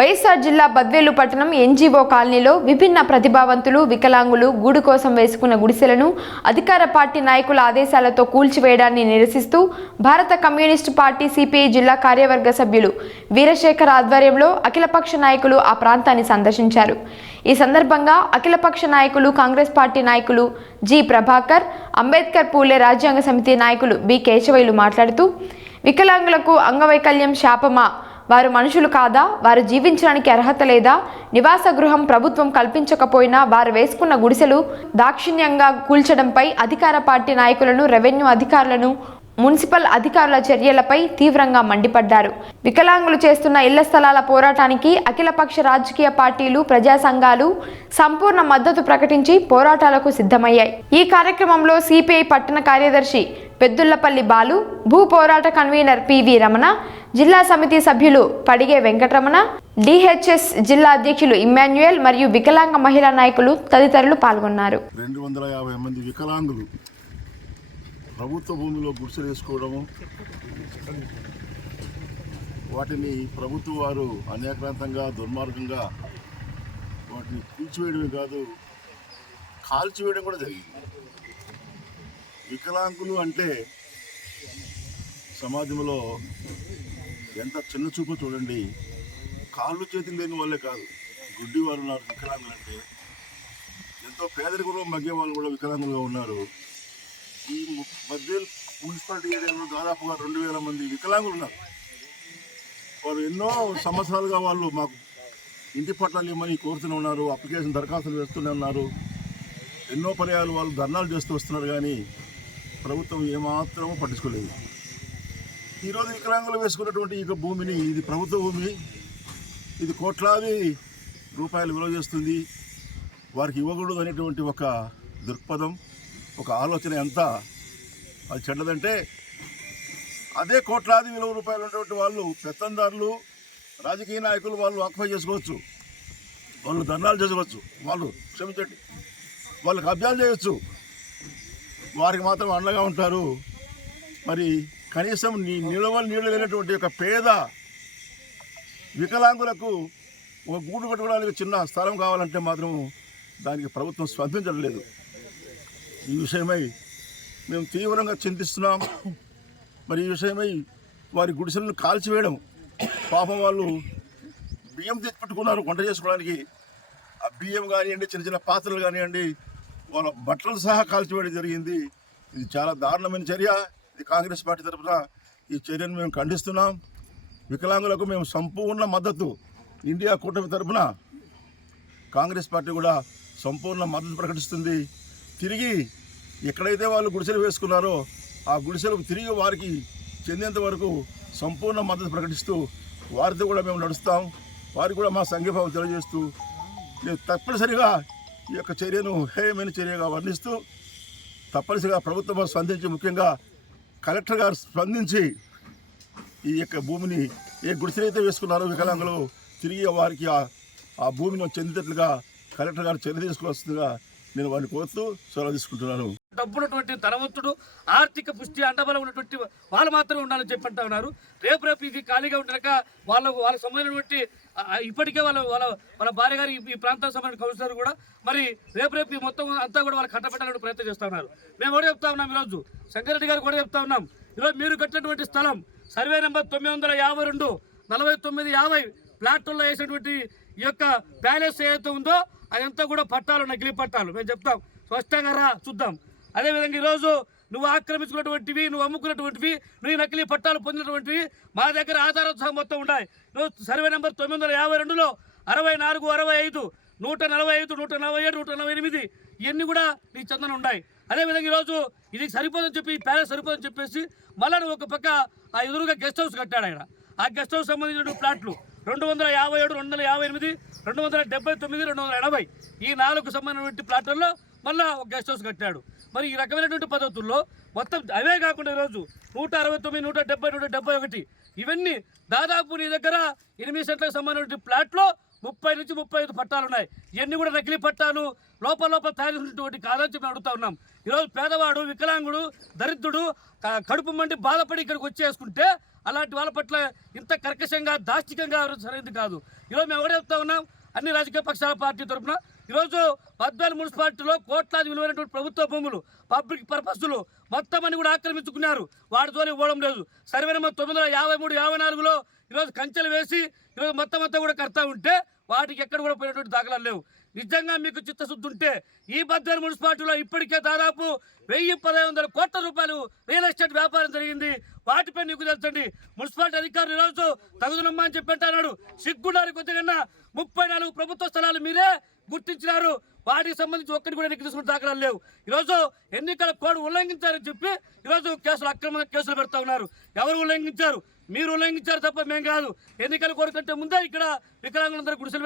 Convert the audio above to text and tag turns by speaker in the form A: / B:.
A: వైఎస్ఆర్ జిల్లా బద్వేలు పట్టణం ఎన్జీఓ కాలనీలో విభిన్న ప్రతిభావంతులు వికలాంగులు గూడు కోసం వేసుకున్న గుడిసెలను అధికార పార్టీ నాయకుల ఆదేశాలతో కూల్చివేయడాన్ని నిరసిస్తూ భారత కమ్యూనిస్టు పార్టీ సిపిఐ జిల్లా కార్యవర్గ సభ్యులు వీరశేఖర్ ఆధ్వర్యంలో అఖిలపక్ష నాయకులు ఆ ప్రాంతాన్ని సందర్శించారు. ఈ సందర్భంగా అఖిలపక్ష నాయకులు కాంగ్రెస్ పార్టీ నాయకులు జి ప్రభాకర్ అంబేద్కర్ పూలే రాజ్యాంగ సమితి నాయకులు బి కేశవైలు మాట్లాడుతూ వికలాంగులకు అంగవైకల్యం శాపమా? వారు మనుషులు కాదా? వారు జీవించడానికి అర్హత లేదా? నివాస గృహం ప్రభుత్వం కల్పించకపోయినా వారు వేసుకున్న గుడిసెలు దాక్షిణ్యంగా కూల్చడంపై అధికార పార్టీ నాయకులను రెవెన్యూ అధికారులను మున్సిపల్ అధికారుల చర్యలపై తీవ్రంగా మండిపడ్డారు. వికలాంగులు చేస్తున్న ఇళ్ళ స్థలాల పోరాటానికి అఖిలపక్ష రాజకీయ పార్టీలు ప్రజా సంఘాలు సంపూర్ణ మద్దతు ప్రకటించి పోరాటాలకు సిద్ధమయ్యాయి. ఈ కార్యక్రమంలో సిపిఐ పట్టణ కార్యదర్శి పెద్దుళ్ళపల్లి బాలు భూ పోరాట కన్వీనర్ పివి రమణ జిల్లా సమితి సభ్యులు పడిగే వెంకటరమణ డిహెచ్ఎస్ జిల్లా అధ్యక్షులు ఇమ్మాన్యుయల్ మరియు వికలాంగ మహిళా నాయకులు తదితరులు పాల్గొన్నారు.
B: రెండు వందల యాభై మంది వికలాంగులు ప్రభుత్వ భూమిలో గుడిసెలు వేసుకోవడము వాటిని ప్రభుత్వ వారు అన్యాక్రాంతంగా దుర్మార్గంగా వాటిని కూల్చివేయడమే కాదు కాల్చివేయడం కూడా జరిగింది. వికలాంగులు అంటే సమాజంలో ఎంత చిన్న చూపు చూడండి కాళ్ళు చేతులు లేని వాళ్ళే కాదు. గుడ్డి వారు ఉన్నారు వికలాంగులు అంటే. ఎంతో పేదరికంలో మగ్గే వాళ్ళు కూడా వికలాంగులుగా ఉన్నారు. ఈ మధ్య మున్సిపాలిటీ ఏరియాలో దాదాపుగా రెండు వేల మంది వికలాంగులు ఉన్నారు. వారు ఎన్నో సంవత్సరాలుగా వాళ్ళు మాకు ఇంటి పట్టాలు ఇవ్వమని కోరుతూనే ఉన్నారు అప్లికేషన్ దరఖాస్తులు వేస్తూనే ఉన్నారు. ఎన్నో పర్యాలు వాళ్ళు ధర్నాలు చేస్తూ వస్తున్నారు కానీ ప్రభుత్వం ఏమాత్రం పట్టించుకోలేదు. ఈరోజు వికలాంగులు వేసుకున్నటువంటి ఈ భూమిని ఇది ప్రభుత్వ భూమి. ఇది కోట్లాది రూపాయలు విలువ చేస్తుంది. వారికి ఇవ్వకూడదు అనేటువంటి ఒక దృక్పథం. ఒక ఆలోచన ఎంత? అది చెడ్డదంటే అదే కోట్లాది విలువ రూపాయలు ఉన్నటువంటి వాళ్ళు పెత్తందారులు రాజకీయ నాయకులు వాళ్ళు ఆక్యుపై చేసుకోవచ్చు. వాళ్ళు ధర్నాలు చేసుకోవచ్చు వాళ్ళు క్షమించండి. వాళ్ళు కబ్జాలు చేయొచ్చు. వారికి మాత్రం అండగా ఉంటారు. మరి కనీసం నీ నిలవలు నీళ్ళు లేనటువంటి ఒక పేద వికలాంగులకు ఒక గూడు కట్టుకోవడానికి చిన్న స్థలం కావాలంటే మాత్రం దానికి ప్రభుత్వం స్పందించడం లేదు. ఈ విషయమై మేము తీవ్రంగా చింతిస్తున్నాం. మరి ఈ విషయమై వారి గుడిసెలను కాల్చివేయడం పాపం వాళ్ళు బియ్యం తెచ్చిపెట్టుకున్నారు వంట చేసుకోవడానికి. ఆ బియ్యం కానివ్వండి చిన్న చిన్న పాత్రలు కానివ్వండి వాళ్ళ బట్టలు సహా కాల్చివేయడం జరిగింది. ఇది చాలా దారుణమైన చర్య. ఇది కాంగ్రెస్ పార్టీ తరఫున ఈ చర్యను మేము ఖండిస్తున్నాం. వికలాంగులకు మేము సంపూర్ణ మద్దతు. ఇండియా కూటమి తరఫున కాంగ్రెస్ పార్టీ కూడా సంపూర్ణ మద్దతు ప్రకటిస్తుంది. తిరిగి ఎక్కడైతే వాళ్ళు గుడిసెలు వేసుకున్నారో ఆ గుడిసెలు తిరిగి వారికి చెందేంత వరకు సంపూర్ణ మద్దతు ప్రకటిస్తూ వారితో కూడా మేము నడుస్తాం. వారికి కూడా మా సంఘీభావం తెలియజేస్తూ తప్పనిసరిగా ఈ యొక్క చర్యను హేయమైన చర్యగా వర్ణిస్తూ తప్పనిసరిగా ప్రభుత్వం స్పందించి ముఖ్యంగా కలెక్టర్ గారు స్పందించి ఈ యొక్క భూమిని ఏ గుడిసెలైతే వేసుకున్నారో వికలాంగులు తిరిగి వారికి ఆ భూమిని చెందేటట్లుగా కలెక్టర్ గారు చర్య తీసుకోవాల్సిందిగా నేను వారిని కోరుతూ సలహా తీసుకుంటున్నాను.
C: డబ్బున్నటువంటి ధనవంతుడు ఆర్థిక పుష్టి అండబలం ఉన్నటువంటి వాళ్ళు మాత్రమే ఉండాలని చెప్పి అంటా ఉన్నారు. రేపు రేపు ఇది ఖాళీగా ఉండక వాళ్ళ వాళ్ళకి సంబంధించినటువంటి ఇప్పటికే వాళ్ళ వాళ్ళ వాళ్ళ భార్య గారి ఈ- ప్రాంతానికి సంబంధించిన కౌన్సిలర్ కూడా మరి రేపు రేపు ఈ మొత్తం అంతా కూడా వాళ్ళు కట్టబెట్టాలని ప్రయత్నం చేస్తూ ఉన్నారు. మేము కూడా చెప్తా ఉన్నాం ఈరోజు. శంకరెడ్డి గారు కూడా చెప్తా ఉన్నాం. ఈరోజు మీరు కట్టినటువంటి స్థలం సర్వే నెంబర్ తొమ్మిది వందల యాభై రెండు నలభై తొమ్మిది యాభై ప్లాట్లలో వేసినటువంటి ఈ యొక్క ప్యాలెస్ ఏదైతే ఉందో అదంతా కూడా పట్టాలు నకిలీ పట్టాలు. మేము చెప్తాం. స్పష్టంగా రా చూద్దాం. అదేవిధంగా ఈరోజు నువ్వు ఆక్రమించుకున్నటువంటివి నువ్వు అమ్ముకున్నటువంటివి నువ్వు నకిలీ పట్టాలు పొందినటువంటివి మా దగ్గర ఆధారాలు సహా మొత్తం ఉన్నాయి. నువ్వు సర్వే నెంబర్ తొమ్మిది వందల యాభై రెండులో అరవై నాలుగు అరవై ఐదు నూట నలభై ఐదు నూట నలభై ఏడు నూట నలభై ఎనిమిది ఇవన్నీ కూడా నీ చందన ఉన్నాయి. అదేవిధంగా ఈరోజు ఇది సరిపోదని చెప్పి ప్యాలెస్ సరిపోదని చెప్పేసి మళ్ళీ నువ్వు ఒక పక్క ఆ ఎదురుగా గెస్ట్ హౌస్ కట్టాడు ఆయన. ఆ గెస్ట్ హౌస్ సంబంధించిన ప్లాట్లు రెండు వందల యాభై ఏడు రెండు వందల యాభై ఎనిమిది రెండు వందల డెబ్బై తొమ్మిది రెండు వందల ఎనభై. ఈ నాలుగు సంబంధించినటువంటి ప్లాట్లలో మళ్ళీ ఒక గెస్ట్ హౌస్ కట్టాడు. మరి ఈ రకమైనటువంటి పద్ధతుల్లో మొత్తం అవే కాకుండా ఈరోజు నూట అరవై తొమ్మిది నూట డెబ్బై నూట డెబ్బై ఒకటి ఇవన్నీ దాదాపు నీ దగ్గర ఎనిమిది సెంట్లకు సంబంధించిన ప్లాట్లో ముప్పై నుంచి ముప్పై ఐదు పట్టాలు ఉన్నాయి. ఇవన్నీ కూడా నకిలీ పట్టాలు. లోపల లోపల తయారు కాదని చెప్పి అడుగుతా ఉన్నాం. ఈరోజు పేదవాడు వికలాంగుడు దరిద్రుడు కడుపు మండి బాధపడి ఇక్కడికి వచ్చేసుకుంటే అలాంటి వాళ్ళ పట్ల ఇంత కర్కశంగా దాష్టికంగా సరైనది కాదు. ఈరోజు మేము ఎవరు ఉన్నాం? అన్ని రాజకీయ పక్షాల పార్టీ తరఫున ఈరోజు పద్నాలుగు మున్సిపాలిటీలో కోట్లాది విలువైనటువంటి ప్రభుత్వ భూములు పబ్లిక్ పర్పస్లు మొత్తం అని కూడా ఆక్రమించుకున్నారు. వాటి జోలి ఇవ్వడం లేదు. సర్వే నెంబర్ తొమ్మిది వందల యాభై మూడు యాభై నాలుగులో ఈరోజు కంచెలు వేసి ఈరోజు మొత్తం అంతా కూడా కడతా ఉంటే వాటికి ఎక్కడ కూడా పోయినటువంటి దాఖలాలు లేవు. నిజంగా మీకు చిత్తశుద్ధి ఉంటే ఈ బద్దర్ మున్సిపాలిటీలో ఇప్పటికే దాదాపు వెయ్యి పదహైదు వందల కోట్ల రూపాయలు రియల్ ఎస్టేట్ వ్యాపారం జరిగింది. వాటిపై నీకు తెలుసండి. మున్సిపాలిటీ అధికారులు ఈరోజు తగుదనమ్మా అని చెప్పి అంటున్నాడు. సిగ్గుండాలి కొద్దిగా ముప్పై నాలుగు ప్రభుత్వ స్థలాలు మీరే గుర్తించినారు. వాటికి సంబంధించి ఒక్కటి కూడా నీకు తీసుకున్న దాఖలాలు లేవు. ఈరోజు ఎన్నికల కోడ్ ఉల్లంఘించారని చెప్పి ఈరోజు కేసులు అక్రమంగా కేసులు పెడతా ఉన్నారు. ఎవరు ఉల్లంఘించారు? మీరు ఉల్లంఘించారు తప్ప మేం కాదు. ఎన్నికల కోడ్ కంటే ముందే ఇక్కడ వికలాంగులందరూ గుడిసెలు